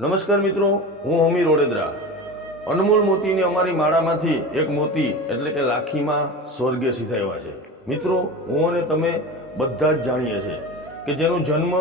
નમસ્કાર મિત્રો, હું અમીર ઓડેદરા। અનમોલ મોતીની અમારી માળામાંથી એક મોતી એટલે કે લાખીમાં સ્વર્ગે સિધાવ્યા છે। મિત્રો, હું અને તમે બધા જ જાણીએ છીએ કે જેનો જન્મ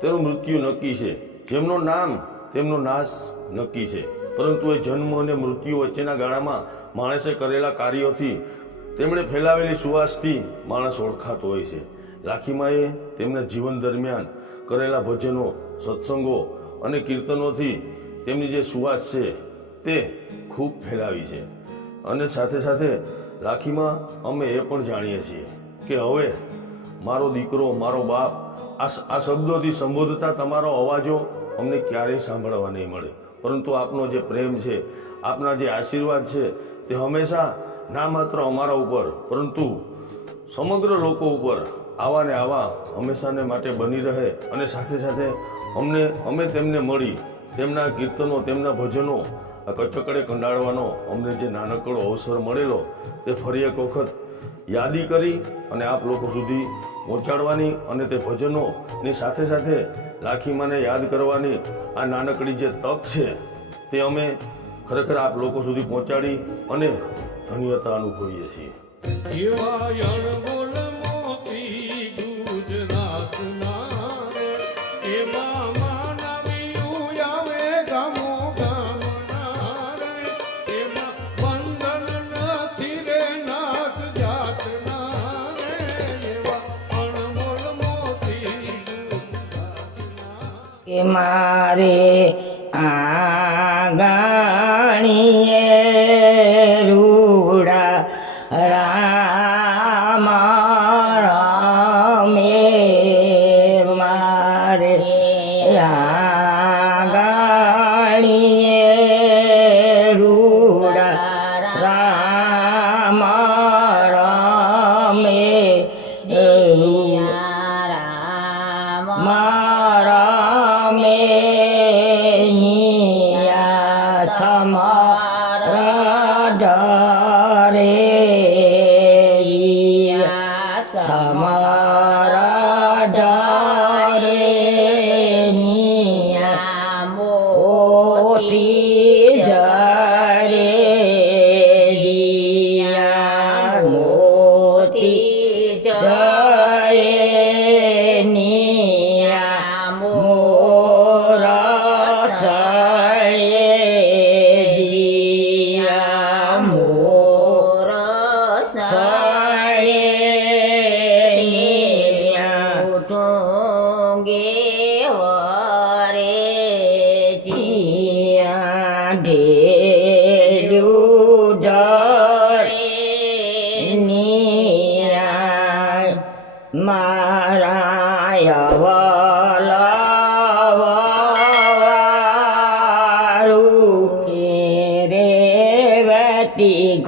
તેનું મૃત્યુ નક્કી છે, જેમનું નામ તેમનો નાશ નક્કી છે, પરંતુ એ જન્મ અને મૃત્યુ વચ્ચેના ગાળામાં માણસે કરેલા કાર્યોથી તેમણે ફેલાવેલી સુવાસથી માણસ ઓળખાતો હોય છે। લાખીમાએ તેમના જીવન દરમિયાન કરેલા ભજનો, સત્સંગો અને કીર્તનોથી તેમની જે સુવાસ છે તે ખૂબ ફેલાવી છે। અને સાથે સાથે લાખીમાં અમે એ પણ જાણીએ છીએ કે હવે મારો દીકરો, મારો બાપ આ શબ્દોથી સંબોધતા તમારો અવાજો અમને ક્યારેય સાંભળવા નહીં મળે, પરંતુ આપનો જે પ્રેમ છે, આપના જે આશીર્વાદ છે તે હંમેશા ના માત્ર અમારા ઉપર પરંતુ સમગ્ર લોકો ઉપર આવા ને આવા હંમેશાને માટે બની રહે। અને સાથે સાથે અમે તેમને મળી તેમના કીર્તનો, તેમના ભજનો આ કચકડે કંડાળવાનો અમને જે નાનકડો અવસર મળેલો તે ફરી એક વખત યાદી કરી અને આપ લોકો સુધી પહોંચાડવાની અને તે ભજનોની સાથે સાથે લાખીમાને યાદ કરવાની આ નાનકડી જે તક છે તે અમે ખરેખર આપ લોકો સુધી પહોંચાડી અને ધન્યતા અનુભવીએ છીએ। મારે આંગણીએ રૂડા રામ રામે, મારે આંગણીએ રૂડા રામ રામે,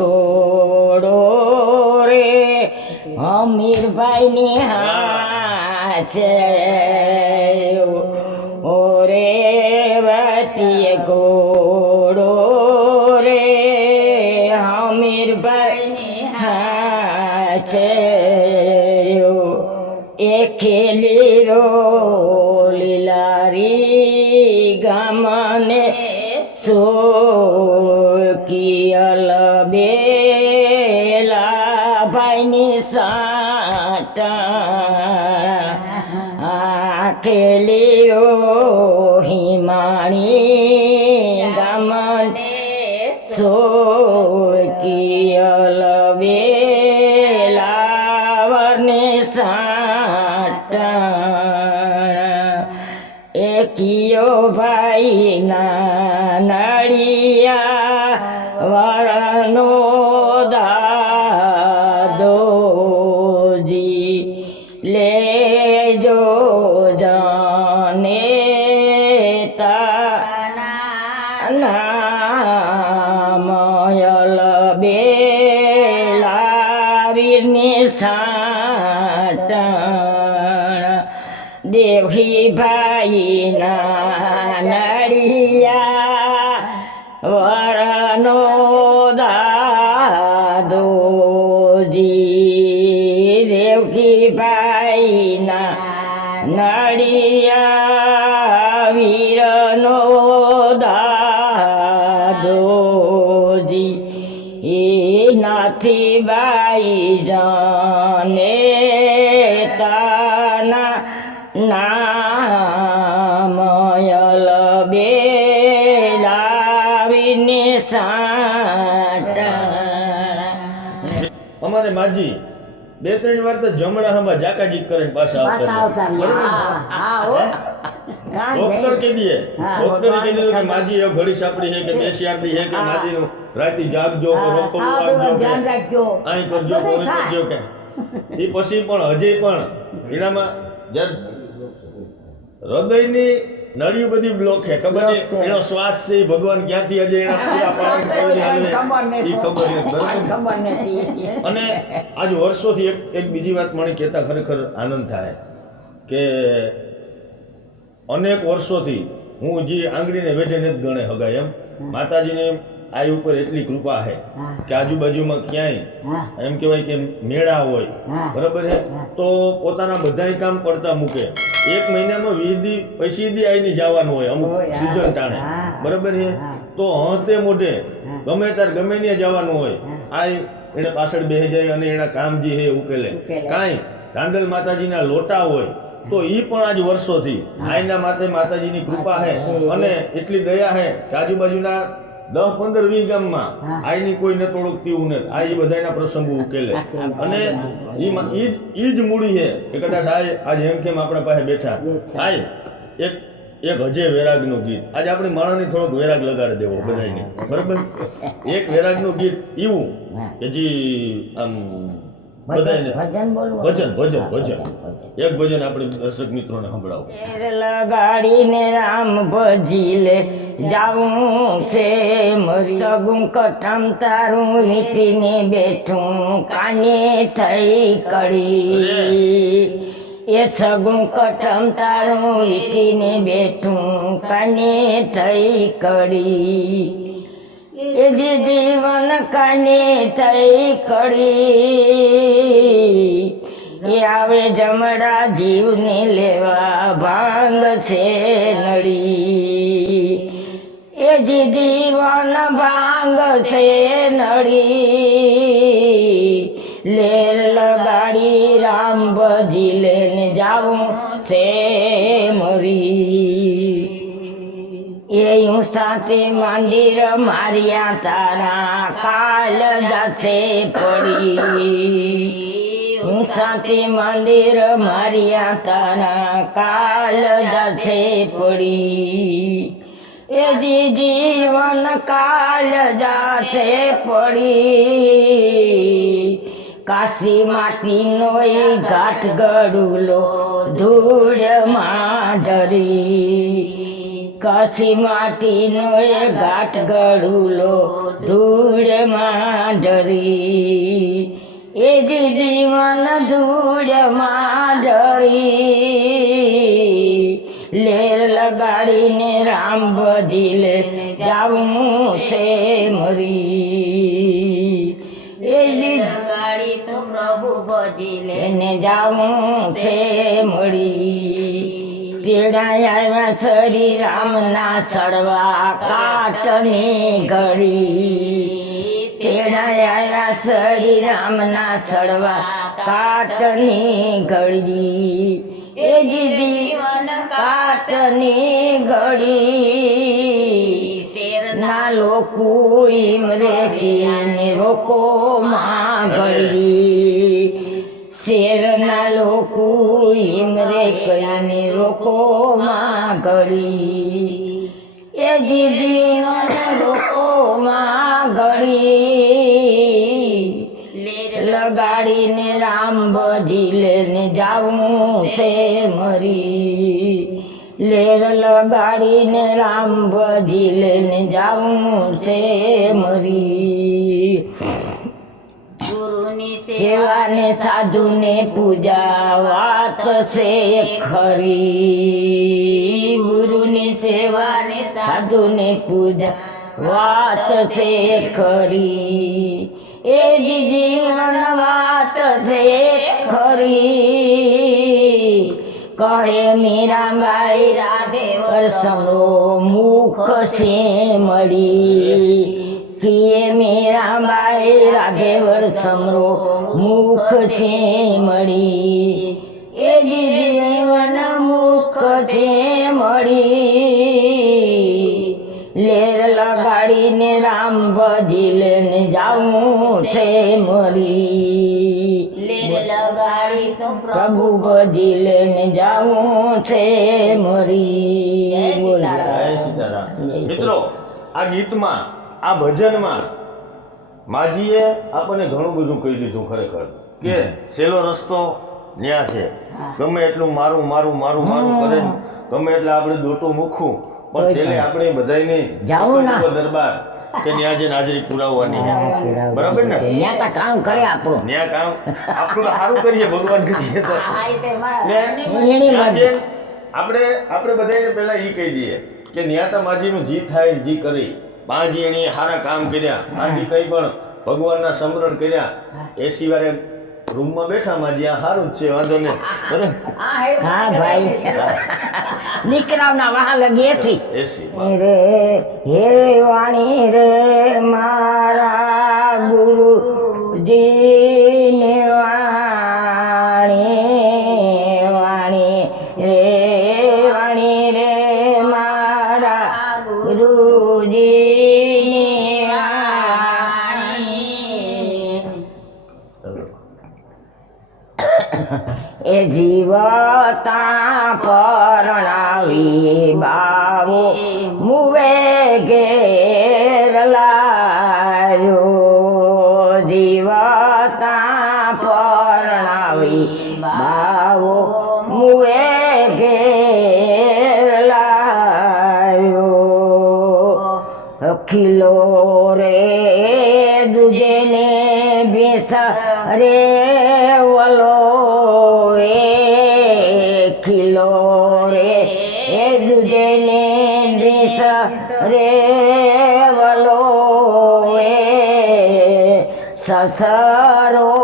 ઘોડો રે અમીરભાઈની હાશે ઓરે વતી ઘોડો રે અમીરભાઈની હાશે એ ખેલી રો લીલારી ગામને સોકિયલ બેલા ભાઈની સાટા ખેલીઓ હિમાણી ગામને સોકિયલ બેલા વરની સાટા એකිયો ભાઈ ના નડિયા વરનો દાદોજી લેજો જાને નામયલ બેલા વીરની સાટણ દેવી ભાઈ ના નડિયા વરનો દાદોજી દેવકી ભાઈ ના નડિયા વીરનો નથી બાઈ જાને તાના નામયલ બેલાવીને સાટા. અમારે માજી 2-3 વાર તો જમણા હમા જાકાજીક કરીને પાછા આવતા ડોક્ટર કહી દે, ડોક્ટરે કહી દીધું કે માજી એ ઘડી સાપડી છે કે બેસિયારદી છે કે માજીનું રાતી જાગજો કે રોકડું રાખજો આઈ કરજો કોઈ કરજો કે એ પછી પણ હજી પણ એનામાં હૃદયની નળીઓ બધી બ્લોક છે, ખબર નહીં એનો શ્વાસ છે એ ભગવાન ક્યાંથી હજી એના પૂરા પાડે એ ખબર નથી. અને આજ વર્ષોથી એક બીજી વાત મને કહેતા ખરેખર આનંદ થાય કે અનેક વર્ષોથી હું જે આંગળીને વેઠે નથી ગણે હગાય એમ માતાજીની આ ઉપર એટલી કૃપા છે કે આજુબાજુમાં ક્યાંય એમ કહેવાય કે મેળા હોય બરાબર છે તો પોતાના બધાય કામ પડતા મૂકે. 1 મહિનામાં 20 દી 25 દી આવીને જવાનું હોય અમુક સિઝન ટાણે બરાબર છે તો હતે મોઢે ગમે ત્યારે ગમે ત્યાં જવાનું હોય આ એને પાછળ બેસી જાય અને એના કામ જે છે ઉકેલે. કાંઈ ધાંગલ માતાજીના લોટા હોય તો એ પણ આજ વર્ષોથી આઈના માથે માતાજીની કૃપા છે અને એટલી દયા છે કે આજુબાજુના 10-15-20 ગામમાં આઈની કોઈને થોડુંક પીવું નથી આ એ બધાના પ્રસંગો ઉકેલે. અને ઈ જ મૂડી છે કે કદાચ આજે એમ કેમ આપણા પાસે બેઠા આય એક હજે વેરાગનું ગીત આજે આપણે માણસને થોડોક વેરાગ લગાડી દેવો બધાને બરાબર. એક વેરાગનું ગીત એવું કે જે આમ બધાને ભજન એક ભજન આપણે દર્શક મિત્રોને સંભળાવો. લગાડીને રામ ભજી લે જાવું છે સગું કટમ તારું વીટીને બેઠું કાને થઈ કડી એ સગું કટમ તારું વીટીને બેઠું કાને થઈ કડી એ જે જીવન કાને થઈ કડી એ આવે જમડા જીવને લેવા ભાંગ છે નડી એ જે જીવન ભાંગ છે નડી લેર લગાડી રામ ભજી લેને જાવું છે મરી એ હું સાથે મંદિર માર્યા તારા કાલ જશે પડી હું સાથે મંદિર માર્યા તારા કાલ જશે પડી એ જીવન કાલ જશે પડી કાશી માટીનો એ ઘાટ ગડુલો ધૂળમાં ઢરી કાશી માટીનો એ ઘાટ ગડુલો ધૂળમાં ઢરી એ જીવન ધૂળમાં ઢરી લેર લગાડીને રામ ભજી લે જાવું છે મરી એ લગાડી તો પ્રભુ ભજી લેને જાવું છે મળી તેડા આવ્યા શ્રી રામના સડવા કાટની ઘડી તેડા આવ્યા શ્રી રામના સડવા કાટની ઘડી એ જીવન કાટની ઘડી શેરના લોકો ઇમરે કિયાને રોકો માં ઘડી શેરના લોકો ઇમરે કયાને રોકો માં ઘડી એ જીવન રોકો માં ઘડી લગાડીને રામ ભજી લેને જાવું છે મરી લેર લગાડીને રામ ભજી લેને જાવું છે મરી ગુરુની સેવાને સાધુને પૂજા વાત છે ખરી ગુરુની સેવાને સાધુને પૂજા વાત છે ખરી એ જીવન વાત છે ખરી કહે મીરાબાઈ રાધે વર્ષનો મુખ છે મળી કે મીરાબાઈ રાધે વરસમરો મુખ છે મળી એ જીવન મુખ છે મળી લેર લગાડીને રામ ભજી લેને જાવું છે મરી લેર લગાડી તો પ્રભુ ભજી લેને જાવું છે મરી જય સીતારામ. મિત્રો આ ગીતમાં આ ભજનમાં માજીએ આપણને ઘણું બધું કહી દીધું ખરેખર કે સહેલો રસ્તો ન્યા છે. ગમે એટલું મારું મારું મારું મારું કરે ને, ગમે એટલે આપણે દોટું મૂકવું, પણ છેલ્લે આપણે બધાને દરબાર કે ન્યા જઈને હાજરી પુરાવવાની. બરાબર ને? ન્યા કામ કરે આપણું, ન્યા કામ આપણું તો સારું કરીએ, ભગવાન કરીએ તો આપણે બધાને પહેલા ઈ કહી દઈએ કે ન્યાતા માજીનું જી થાય જી કરી પાંજી એની સારા કામ કર્યા, પાંજી કઈ પણ ભગવાનના સમરણ કર્યા, એ સિવાય રૂમમાં બેઠા માજી આ સારું જ છે, વાંધો નહીં. બરાબર? હા ભાઈ દીકરાઓના વાહ લગી એસી રે હે વાણી રે મારા ગુરુજી ને વાણી વાણી રે મારા ગુરુજી ની વાણી એ જીવતા પરણાવી બાવો મુવે ઘેર લાયો જીવતા પરણાવી બાવો મુવે ઘેર લાયો ખીલો રે દુજેને બેસ રે વલો ખીલો રે એ દુજેને દેશ રે વલો સસરો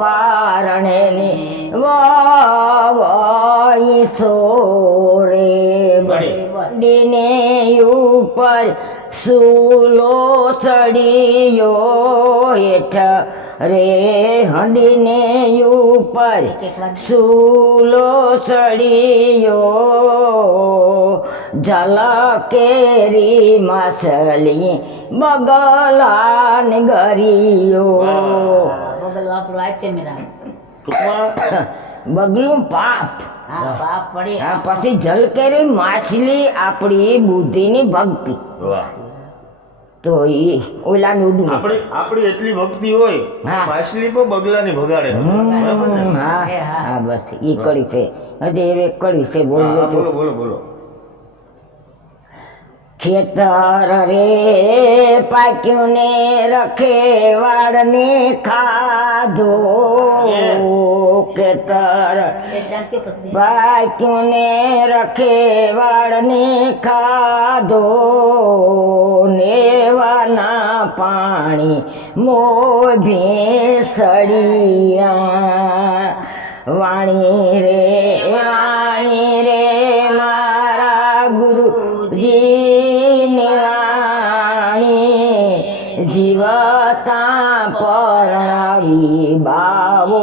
પારણે વાઈસો રે બડીને ઉપર સૂલો ચડિયો હેઠ રે હંડીને ઉપર સૂલો ચડિયો ઝલકેરી માછલી બગલાન ગરિયો બગલું પાપ પછી ઝલકેરી માછલી આપણી બુદ્ધિની ભક્તિ. તો એ ઓલા નું આપણી એટલી ભક્તિ હોય માછલી પણ બગલાની ભગાડે. હા બસ એ કરી છે, હજી એક કરી છે. બોલો બોલો બોલો. ખેતર રે પાક્યું ને રખે વાળને ખાધો ખેતર પાક્યું ને રખે વાળને ખાધો નેવાના પાણી મોભી સળિયા વાણી રે મારા ગુરુજી જીવતા પરણાવી બાવો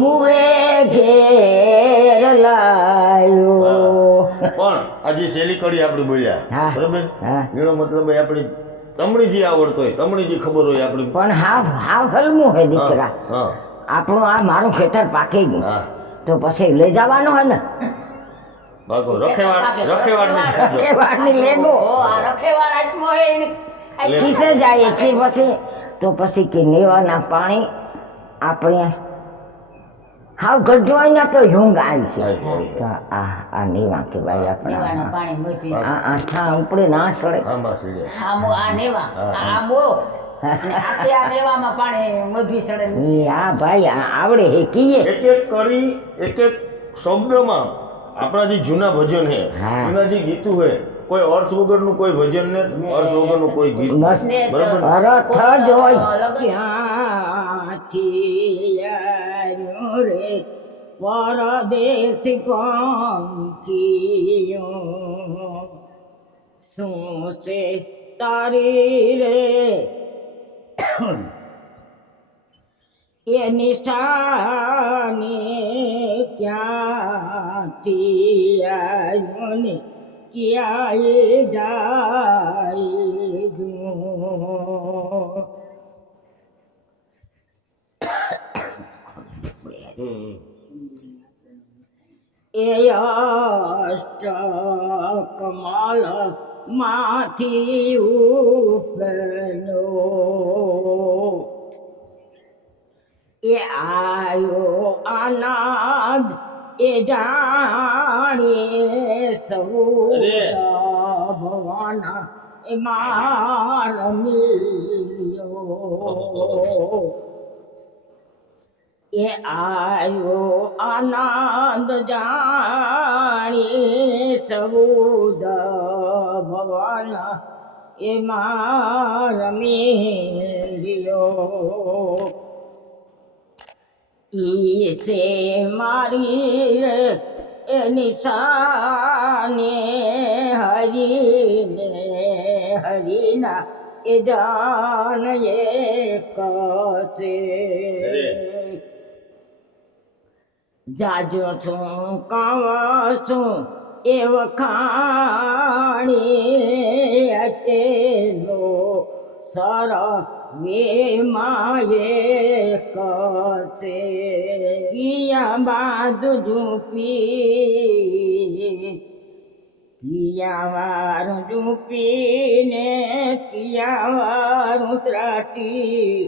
મુએ ઘેર લાયો. પણ આજે સેલી કડી આપણે બોલ્યા, બરાબર? એનો મતલબ આપણી તમણી જે આવડતો હોય, તમણી જે ખબર હોય આપણી, પણ હાવ હલમું હોય દીકરા. આપણું આ મારું ખેતર પાકી ગયું તો પછી લઈ જવાનું હોય ને. રખેવાડની લેગો ખીસે જાય એટલી પછી તો પછી કે નેવાના પાણી આપણે હાવ ગઢો હોય ને તો ઊંઘ આવી છે. આ નેવા કહેવાય આપણા ઉપડે ના સડે. હા ભાઈ આવડે હે કીએ એક એક કડી એક એક શબ્દમાં આપણા જે જૂના ભજન હે, જૂના જે ગીતું હે, કોઈ અર્થ વગરનું કોઈ ભજન ને અર્થ વગરનું કોઈ ગીત. બરાબર? અર્થ જ હોય. ક્યાંથી આવ્યો રે પરદેશી પંખીઓ શું છે તારી રે એ નિશાને ક્યાંથી આવ્યો ને ક્યાંય જાય ગયો. એ અષ્ટકમાલ માંથી ઉપનો એ આયો આનંદ એ જાણીએ સૌ ભવાના એ મારમિયો. એ આયો આનંદ જાણીએ સૌદ ભવાના એ મારમિયો. ઈસે મારી એ નિશાને હરીને હરીના એ જાન એક છે. જાજો છું કાવા છું એ વખાણી અકેલો સર વેમાયે કસે. કિયા બાદ ઝૂપી કિયા વાર ઝૂપીને કિયા વાર ત્રાટી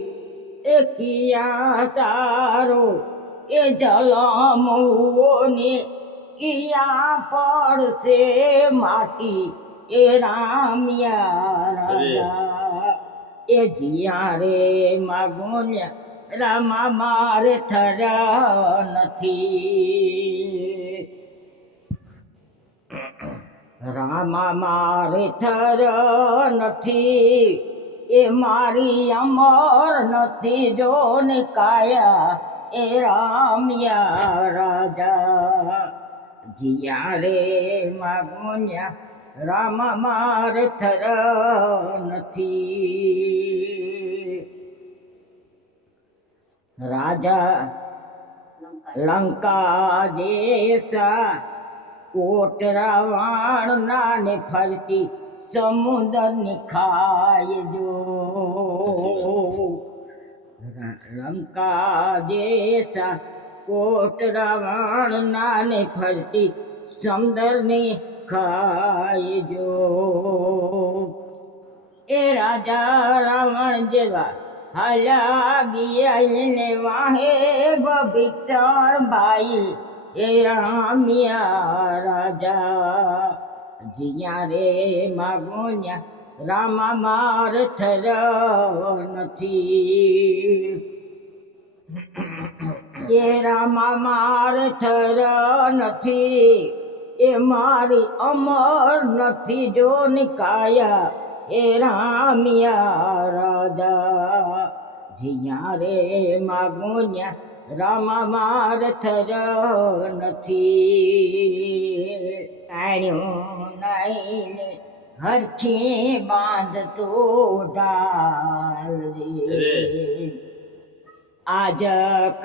એ કિયા તારો એ જલમોને કિયા પડશે માટી એ રામ્યા રાજા. એ જીયા રે માગોન્યા રામા મારે થર નથી. રામા મારે થર નથી એ મારી અમર નથી જો ને કાયા એ રામ્યા રાજા. જીયા રે માગોન્યા રામા મારે થર નથી. રાજા લંકા દેશા કોટરા વાણના ને ફરતી સમુદ્રની ખાય જો. લંકા દેશા કોટરા વાણના ને ફરતી સમુદ્રની ખાય જો. એ રાજા રાવણ જેવા હાલ્યા ગયા એને વાહે ભિક્ષણ ભાઈ એ રામ્યા રાજા. જીયા રે માગોન્યા રામા માર થર નથી. એ રામા માર થર નથી એ મારી અમર નથી જો નિકાયા એ રામ્યા રાજા. જીયા રે માગોન્યા રામા માર થર નથી. આણ્યું નાઈને હરખી બાંધતો ડાલ રે. આજ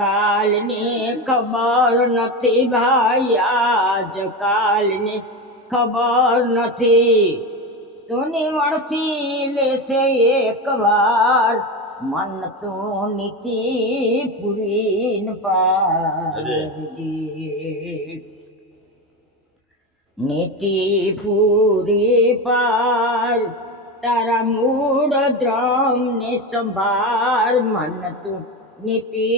કાલની ખબર નથી ભાઈ આજ કાલની ખબર નથી. તુની વણસી લેશે એક વાર મન તો નીતિ પૂરી પાડજે. નીતિ પૂરી પાડ તારા મૂળ દ્રમ ને સંભાળ મન તું નીતિ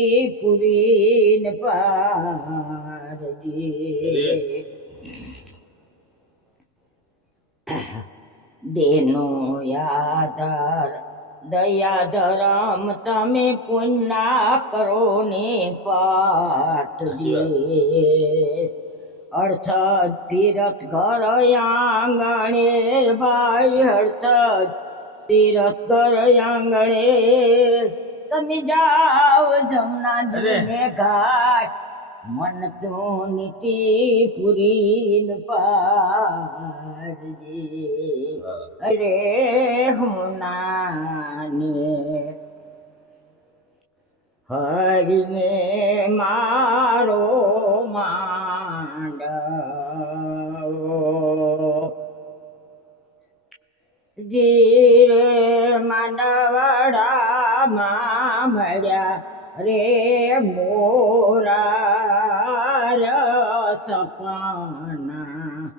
પૂરી પાડજે. દેનો આધાર દયા ધરમ તમે પુણ્ય કરો ને પાટજે. અર્થ તીરથ ઘર આંગણે ભાઈ અર્થ તીરથ ઘર આંગણે તમે જાઓ જમનાજીને ઘાટ મન તું નીતિ પૂરી પાડજે. અરે હું નાને હરિને મારો માંડવો જીરે માંડવડામાં મળ્યા રે મોરા સપના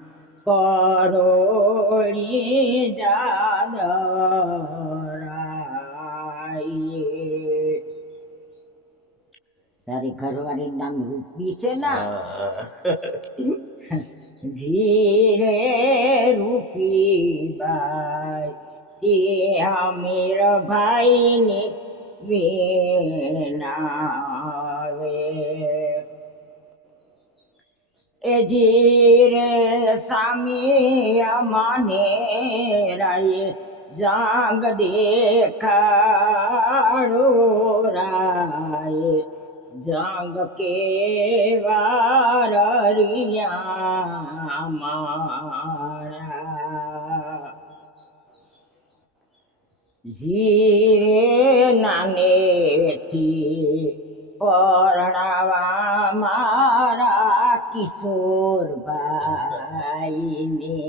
કરોડી જાદરાઈએ તારી ઘરવાળી નામ રૂપી છે ને ધીરે રૂપી બાઈ તે અમીર ભાઈને વેનાવે એ જીરે સામી અમાને રાયે જાંગ દેખાડો રાય જાંગ કે વારિયા મારા હીરે નાનેથી પરણાવા મારા કિશોર ભાઈને